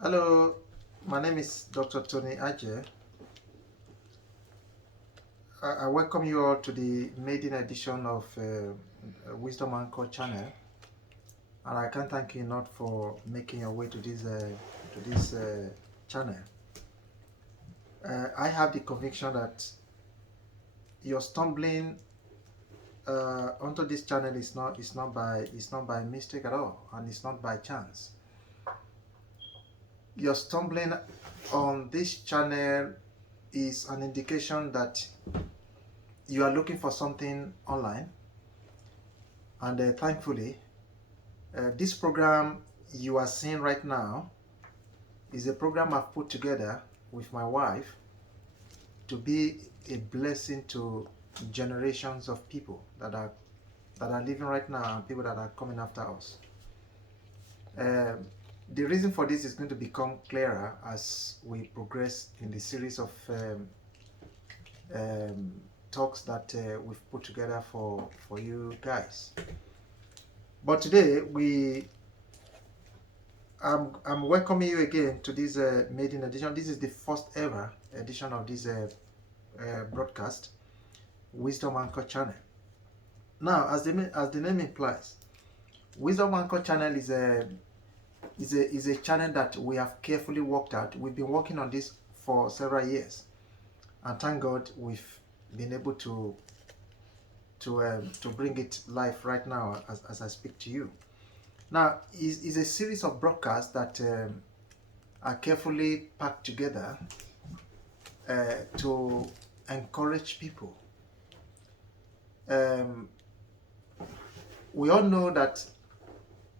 Hello, my name is Dr. Tony Aje. I welcome you all to the maiden edition of Wisdom Anchor channel, and I can't thank you enough for making your way to this channel. I have the conviction that your stumbling onto this channel is not by mistake at all, and it's not by chance. Your stumbling on this channel is an indication that you are looking for something online, and thankfully this program you are seeing right now is a program I've put together with my wife to be a blessing to generations of people that are living right now and people that are coming after us. The reason for this is going to become clearer as we progress in the series of um, talks that we've put together for you guys. But today I'm welcoming you again to this maiden edition. This is the first ever edition of this broadcast, Wisdom Anchor Channel. Now, as the name implies, Wisdom Anchor Channel is a channel that we have carefully worked out. We've been working on this for several years, and thank God we've been able to bring it live right now as I speak to you. Now, is a series of broadcasts that are carefully packed together to encourage people. Um, we all know that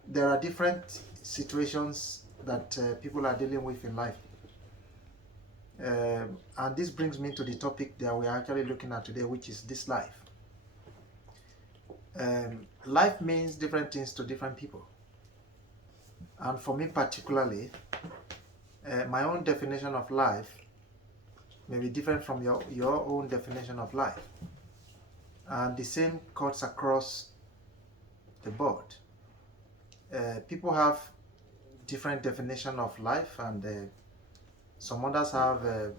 there are different situations that people are dealing with in life. And this brings me to the topic that we are actually looking at today, which is this life. Life means different things to different people. And for me particularly, my own definition of life may be different from your own definition of life. And the same cuts across the board. People have different definition of life, and some others have a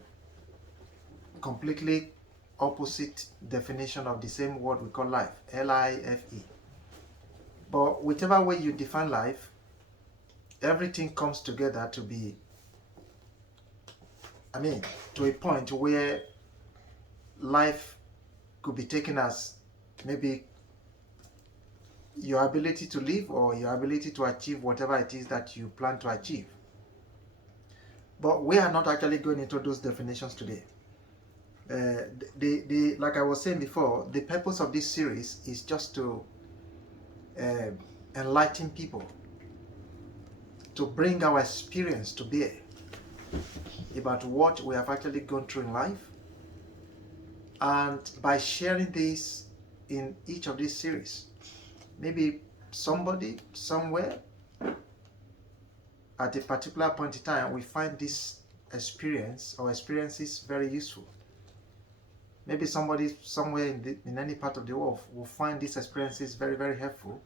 completely opposite definition of the same word we call life, L-I-F-E. But whichever way you define life, everything comes together to be, to a point where life could be taken as maybe your ability to live or your ability to achieve whatever it is that you plan to achieve. But we are not actually going into those definitions today. Like I was saying before, the purpose of this series is just to enlighten people, to bring our experience to bear about what we have actually gone through in life. And by sharing this in each of these series, maybe somebody somewhere at a particular point in time we find this experience or experiences very useful. Maybe somebody somewhere in any part of the world will find these experiences very, very helpful,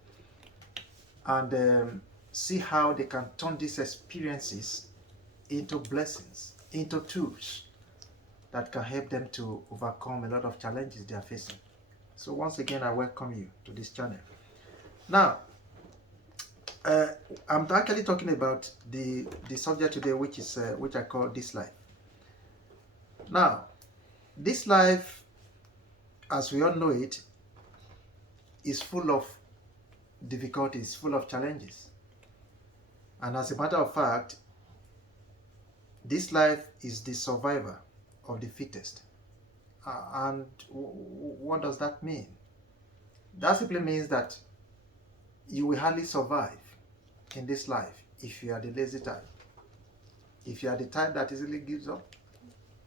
and see how they can turn these experiences into blessings, into tools that can help them to overcome a lot of challenges they are facing. So once again, I welcome you to this channel. Now, I'm actually talking about the subject today, which I call this life. Now, this life, as we all know it, is full of difficulties, full of challenges. And as a matter of fact, this life is the survivor of the fittest. And what does that mean? That simply means that you will hardly survive in this life if you are the lazy type. If you are the type that easily gives up,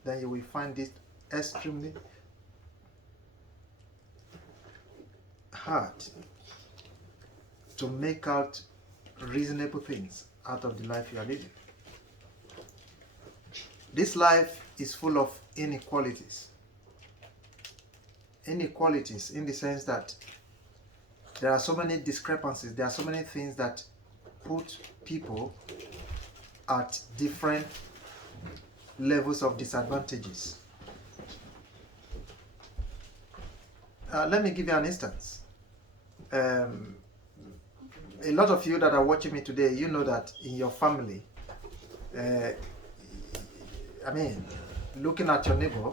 then you will find it extremely hard to make out reasonable things out of the life you are living. This life is full of inequalities. Inequalities in the sense that there are so many discrepancies, there are so many things that put people at different levels of disadvantages. Let me give you an instance. A lot of you that are watching me today, you know that in your family, looking at your neighbor,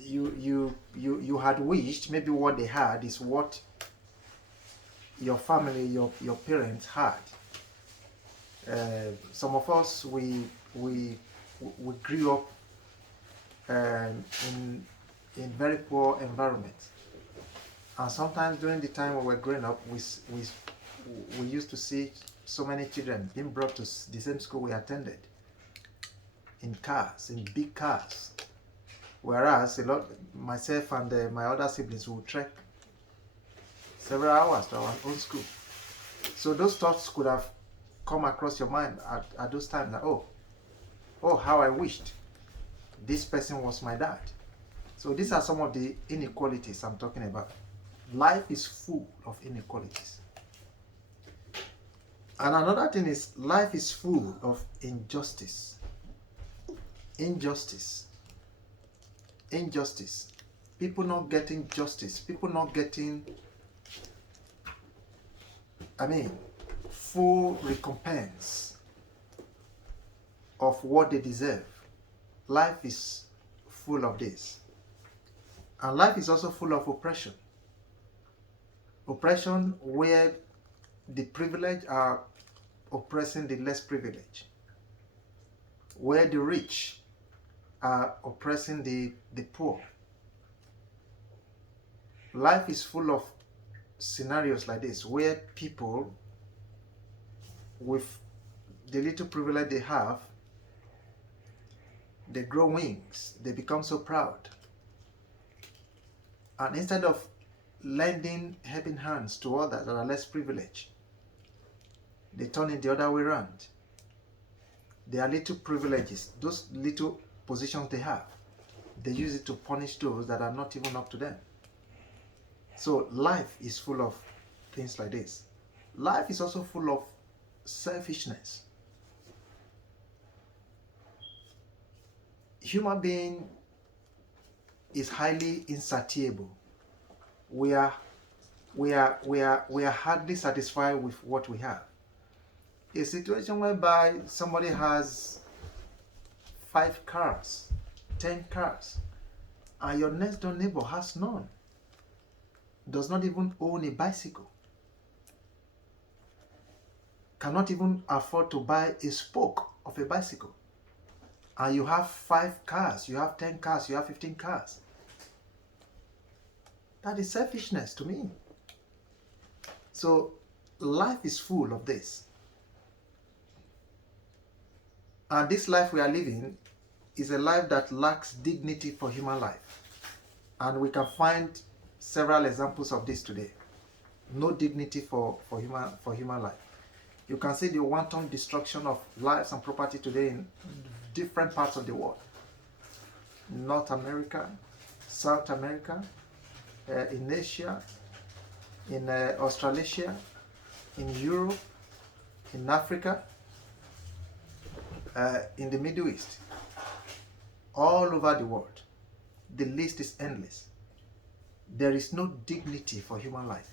you had wished maybe what they had is what your family, your parents had. Some of us, we grew up in very poor environments, and sometimes during the time when we were growing up, we used to see so many children being brought to the same school we attended in cars, in big cars, whereas myself and my other siblings would trek several hours to our own school. So those thoughts could have come across your mind at those times, that oh, how I wished this person was my dad. So these are some of the inequalities I'm talking about. Life is full of inequalities. And another thing is, life is full of injustice. Injustice. People not getting justice. People not getting, full recompense of what they deserve. Life is full of this. And life is also full of oppression. Oppression where the privileged are oppressing the less privileged. Where the rich are oppressing the poor. Life is full of scenarios like this, where people with the little privilege they have, they grow wings, they become so proud. And instead of lending helping hands to others that are less privileged, they turn it the other way around. Their little privileges, those little positions they have, they use it to punish those that are not even up to them. So life is full of things like this. Life is also full of selfishness. Human being is highly insatiable. We are hardly satisfied with what we have. A situation whereby somebody has 5 cars, 10 cars, and your next door neighbor has none, does not even own a bicycle, cannot even afford to buy a spoke of a bicycle, and you have 5 cars, you have 10 cars, you have 15 cars. That is selfishness to me. So life is full of this. And this life we are living is a life that lacks dignity for human life. And we can find several examples of this today. No dignity for human life. You can see the wanton destruction of lives and property today in different parts of the world. North America, South America, in Asia, in Australasia, in Europe, in Africa, in the Middle East, all over the world. The list is endless. There is no dignity for human life.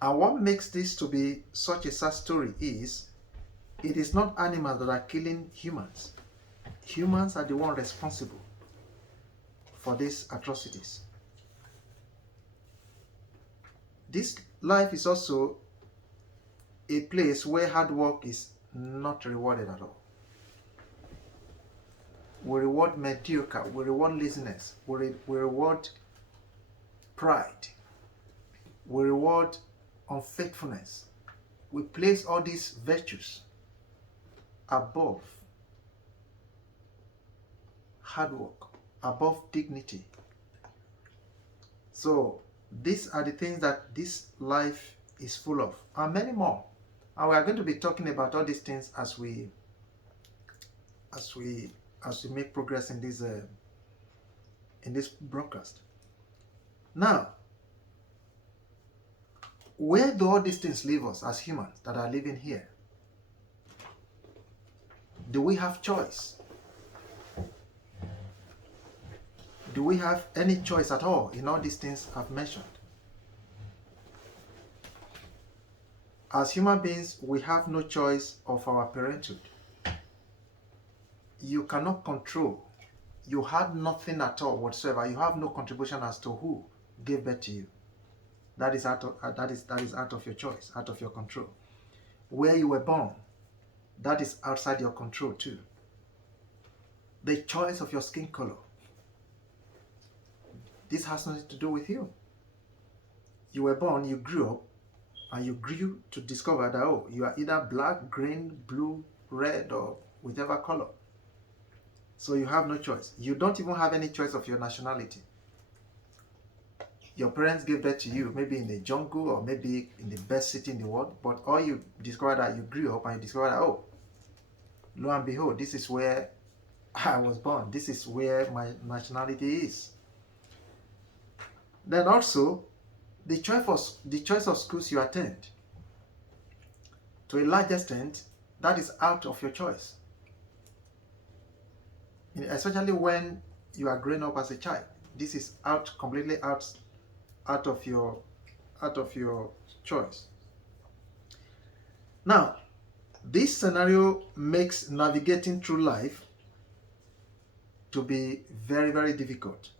And what makes this to be such a sad story is, it is not animals that are killing humans. Humans are the ones responsible for these atrocities. This life is also a place where hard work is not rewarded at all. We reward mediocre, we reward laziness, we reward pride, we reward unfaithfulness. We place all these virtues above hard work, above dignity. So these are the things that this life is full of, and many more. And we are going to be talking about all these things as we make progress in this broadcast. Now, where do all these things leave us as humans that are living here? Do we have choice? Do we have any choice at all in all these things I've mentioned? As human beings, we have no choice of our parenthood. You cannot control. You had nothing at all whatsoever. You have no contribution as to who gave birth to you. That is out of your choice, out of your control. Where you were born, that is outside your control too. The choice of your skin color, this has nothing to do with you. You were born, you grew up, and you grew to discover that, oh, you are either black, green, blue, red, or whichever color. So you have no choice. You don't even have any choice of your nationality. Your parents gave birth to you, maybe in the jungle or maybe in the best city in the world, but all you discovered that you grew up and you discovered that, oh, lo and behold, this is where I was born. This is where my nationality is. Then also, the choice of schools you attend, to a large extent, that is out of your choice. Especially when you are growing up as a child, this is completely out of your choice. Now, this scenario makes navigating through life to be very, very difficult.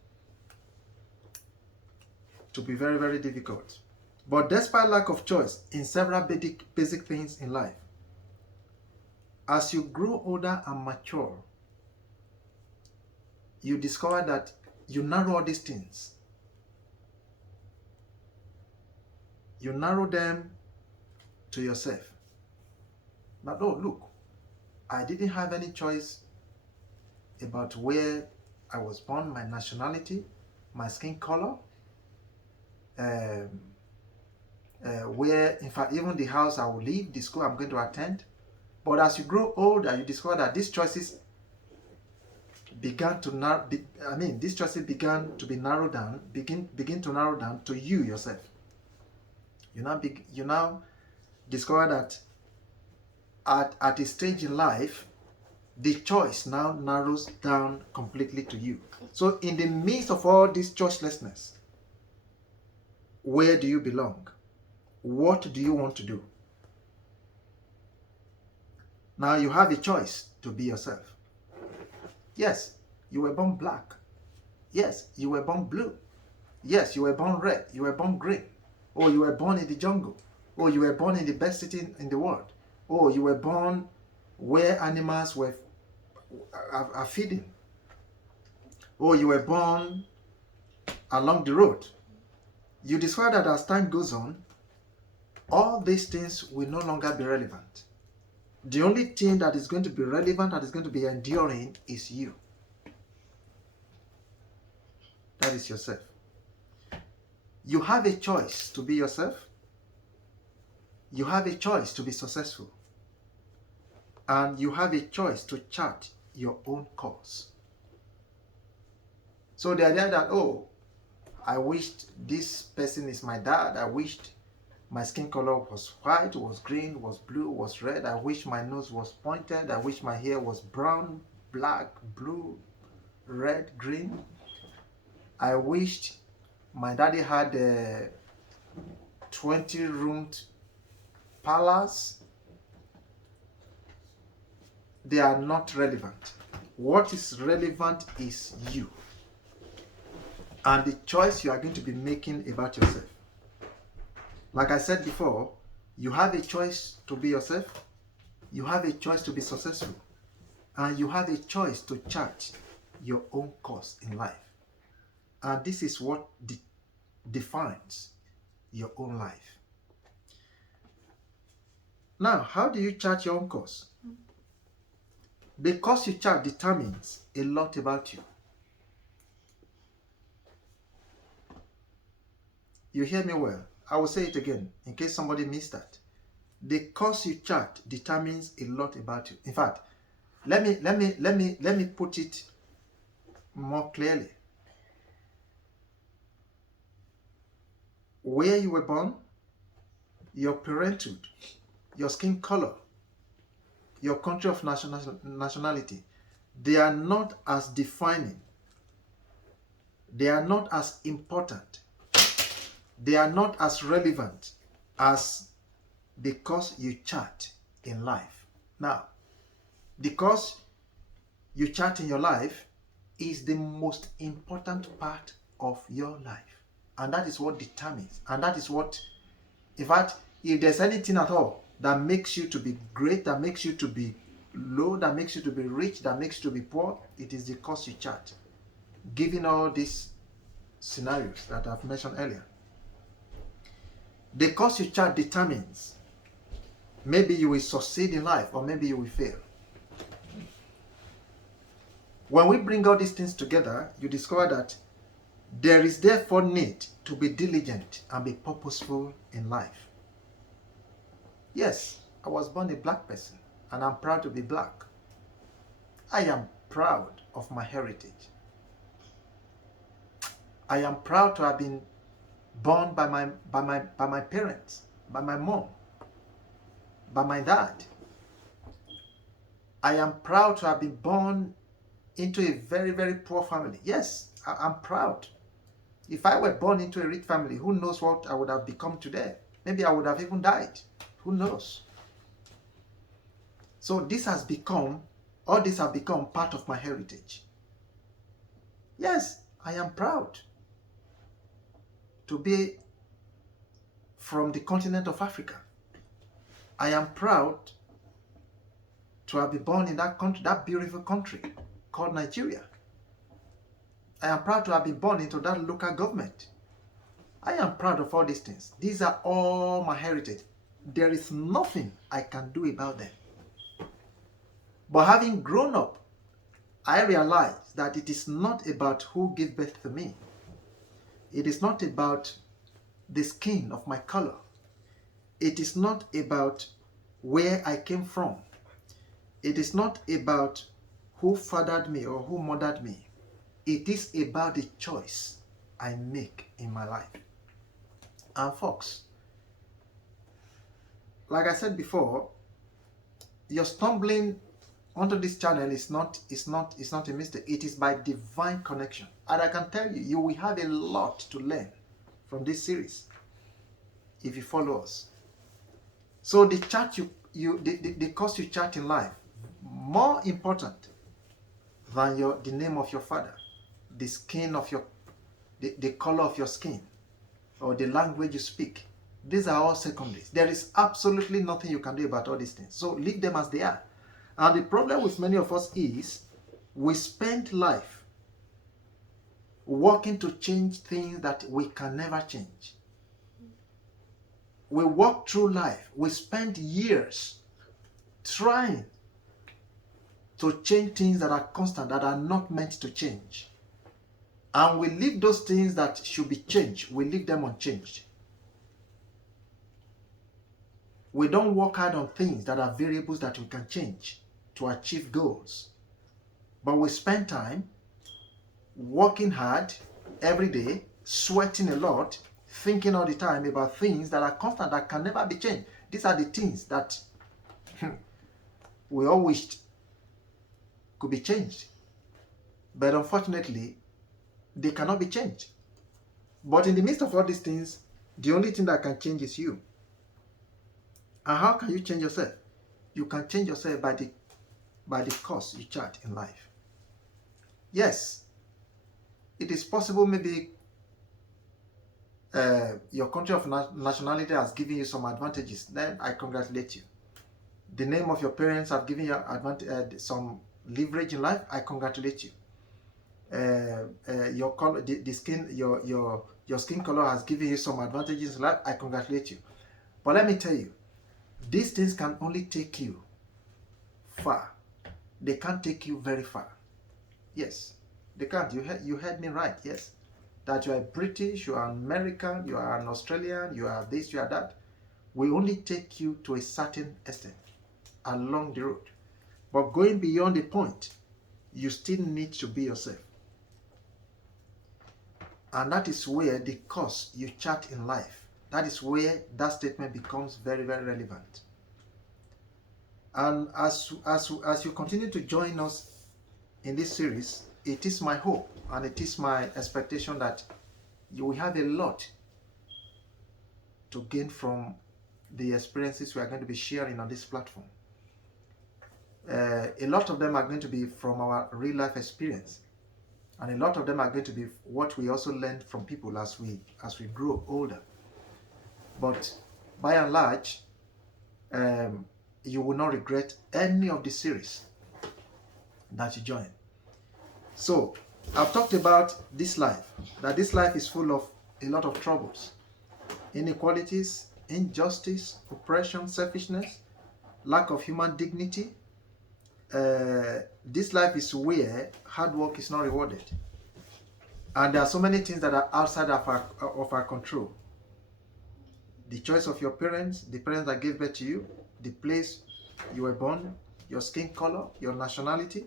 But despite lack of choice in several basic things in life, as you grow older and mature, you discover that you narrow all these things. You narrow them to yourself. But oh, look, I didn't have any choice about where I was born, my nationality, my skin color, where, in fact, even the house I will live, the school I'm going to attend. But as you grow older, you discover that these choices began to be narrowed down, begin to narrow down to you yourself. You now discover that at a stage in life, the choice now narrows down completely to you. So in the midst of all this choicelessness, where do you belong? What do you want to do? Now you have a choice to be yourself. Yes, you were born black. Yes, you were born blue. Yes, you were born red. You were born green. Or you were born in the jungle. Or you were born in the best city in the world. Or you were born where animals are feeding. Or you were born along the road. You discover that as time goes on, all these things will no longer be relevant. The only thing that is going to be relevant, that is going to be enduring, is you. That is yourself. You have a choice to be yourself. You have a choice to be successful. And you have a choice to chart your own course. So the idea that, oh, I wished this person is my dad, I wished my skin color was white, was green, was blue, was red, I wish my nose was pointed, I wish my hair was brown, black, blue, red, green, I wished my daddy had a 20-roomed palace. They are not relevant. What is relevant is you and the choice you are going to be making about yourself. Like I said before, you have a choice to be yourself, you have a choice to be successful, and you have a choice to chart your own course in life. And this is what defines your own life. Now, how do you chart your own course? The course you chart determines a lot about you. You hear me well? I will say it again in case somebody missed that. The course you chart determines a lot about you. In fact, let me put it more clearly. Where you were born, your parenthood, your skin color, your country of nationality, they are not as defining, they are not as important, they are not as relevant as because you chart in life. Now, because you chart in your life is the most important part of your life. And that is what determines, and that is what, in fact, if there's anything at all that makes you to be great, that makes you to be low, that makes you to be rich, that makes you to be poor, it is the course you chart. Given all these scenarios that I've mentioned earlier, the course you chart determines maybe you will succeed in life or maybe you will fail. When we bring all these things together, you discover that there is therefore need to be diligent and be purposeful in life. Yes, I was born a black person and I'm proud to be black. I am proud of my heritage. I am proud to have been born by my parents, by my mom, by my dad. I am proud to have been born into a very, very poor family. Yes, I'm proud. If I were born into a rich family, who knows what I would have become today? Maybe I would have even died. Who knows? So this has become, all this have become part of my heritage. Yes, I am proud to be from the continent of Africa. I am proud to have been born in that country, that beautiful country called Nigeria. I am proud to have been born into that local government. I am proud of all these things. These are all my heritage. There is nothing I can do about them. But having grown up, I realized that it is not about who gave birth to me. It is not about the skin of my color. It is not about where I came from. It is not about who fathered me or who mothered me. It is about the choice I make in my life. And folks, like I said before, your stumbling onto this channel is not a mistake. It is by divine connection. And I can tell you, you will have a lot to learn from this series if you follow us. So the chart the course you chart in life, more important than the name of your father, the skin of your, the color of your skin, or the language you speak. These are all secondaries. There is absolutely nothing you can do about all these things. So leave them as they are. And the problem with many of us is we spend life working to change things that we can never change. We walk through life. We spend years trying to change things that are constant, that are not meant to change. And we leave those things that should be changed, we leave them unchanged. We don't work hard on things that are variables that we can change to achieve goals. But we spend time working hard every day, sweating a lot, thinking all the time about things that are constant, that can never be changed. These are the things that we all wished could be changed. But unfortunately, they cannot be changed. But in the midst of all these things, the only thing that can change is you. And how can you change yourself? You can change yourself by the course you chart in life. Yes, it is possible maybe your country of nationality has given you some advantages. Then I congratulate you. The name of your parents have given you some leverage in life. I congratulate you. Your color, the skin, your skin color has given you some advantages in life. I congratulate you. But let me tell you, these things can only take you far. They can't take you very far. Yes, they can't. You heard me right. Yes, that you are British, you are American, you are an Australian, you are this, you are that. We only take you to a certain extent along the road. But going beyond the point, you still need to be yourself. And that is where the course you chart in life, that is where that statement becomes very, very relevant. And as you continue to join us in this series, it is my hope and it is my expectation that you will have a lot to gain from the experiences we are going to be sharing on this platform. A lot of them are going to be from our real life experience, and a lot of them are going to be what we also learned from people as we grow older. But by and large, you will not regret any of the series that you join. So I've talked about this life, that this life is full of a lot of troubles, inequalities, injustice, oppression, selfishness, lack of human dignity. This life is where hard work is not rewarded, and there are so many things that are outside of our control. The choice of your parents, the parents that gave birth to you, the place you were born, your skin color, your nationality.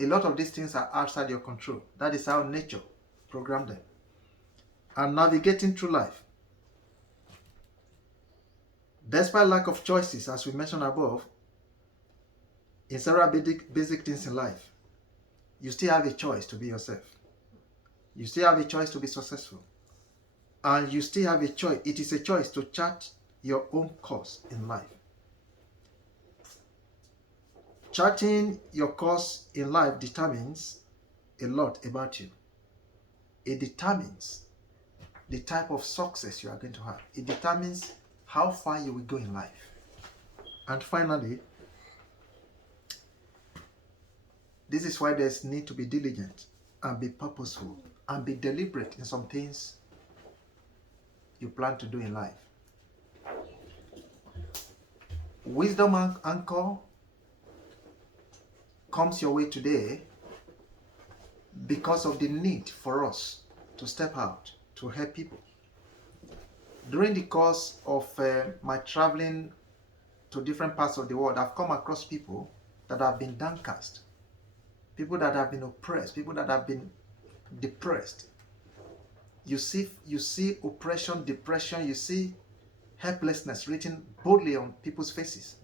A lot of these things are outside your control. That is how nature programmed them. And navigating through life, despite lack of choices, as we mentioned above, in several basic things in life, you still have a choice to be yourself. You still have a choice to be successful. And you still have a choice. It is a choice to chart your own course in life. Charting your course in life determines a lot about you. It determines the type of success you are going to have. It determines how far you will go in life. And finally, this is why there's need to be diligent and be purposeful and be deliberate in some things you plan to do in life. Wisdom Anchor comes your way today because of the need for us to step out to help people. During the course of my traveling to different parts of the world, I've come across people that have been downcast, people that have been oppressed, people that have been depressed. You see oppression, depression, you see helplessness written boldly on people's faces.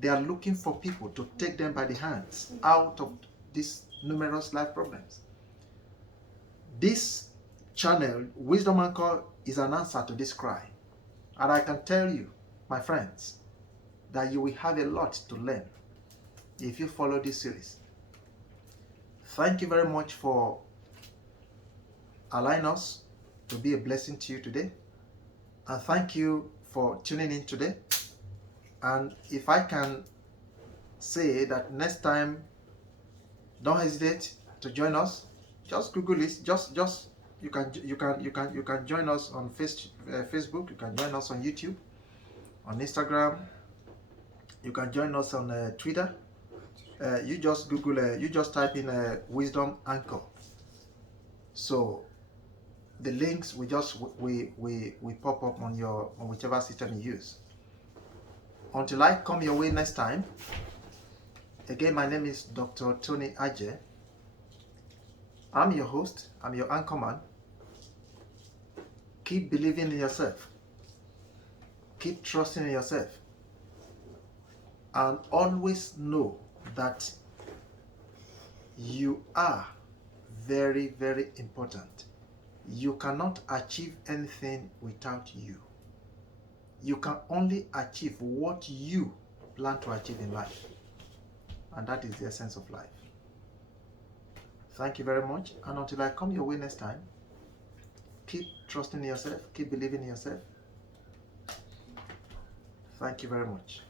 They are looking for people to take them by the hands out of these numerous life problems. This channel, Wisdom Anchor, is an answer to this cry. And I can tell you, my friends, that you will have a lot to learn if you follow this series. Thank you very much for allowing us to be a blessing to you today. And thank you for tuning in today. And if I can say that next time, don't hesitate to join us. Just Google it. Just you can join us on Facebook. You can join us on YouTube, on Instagram. You can join us on Twitter. You just Google. You just type in Wisdom Anchor. So the links we pop up on whichever system you use. Until I come your way next time, again, my name is Dr. Tony Aje. I'm your host, I'm your anchorman. Keep believing in yourself. Keep trusting in yourself. And always know that you are very, very important. You cannot achieve anything without you. You can only achieve what you plan to achieve in life. And that is the essence of life. Thank you very much. And until I come your way next time, keep trusting in yourself, keep believing in yourself. Thank you very much.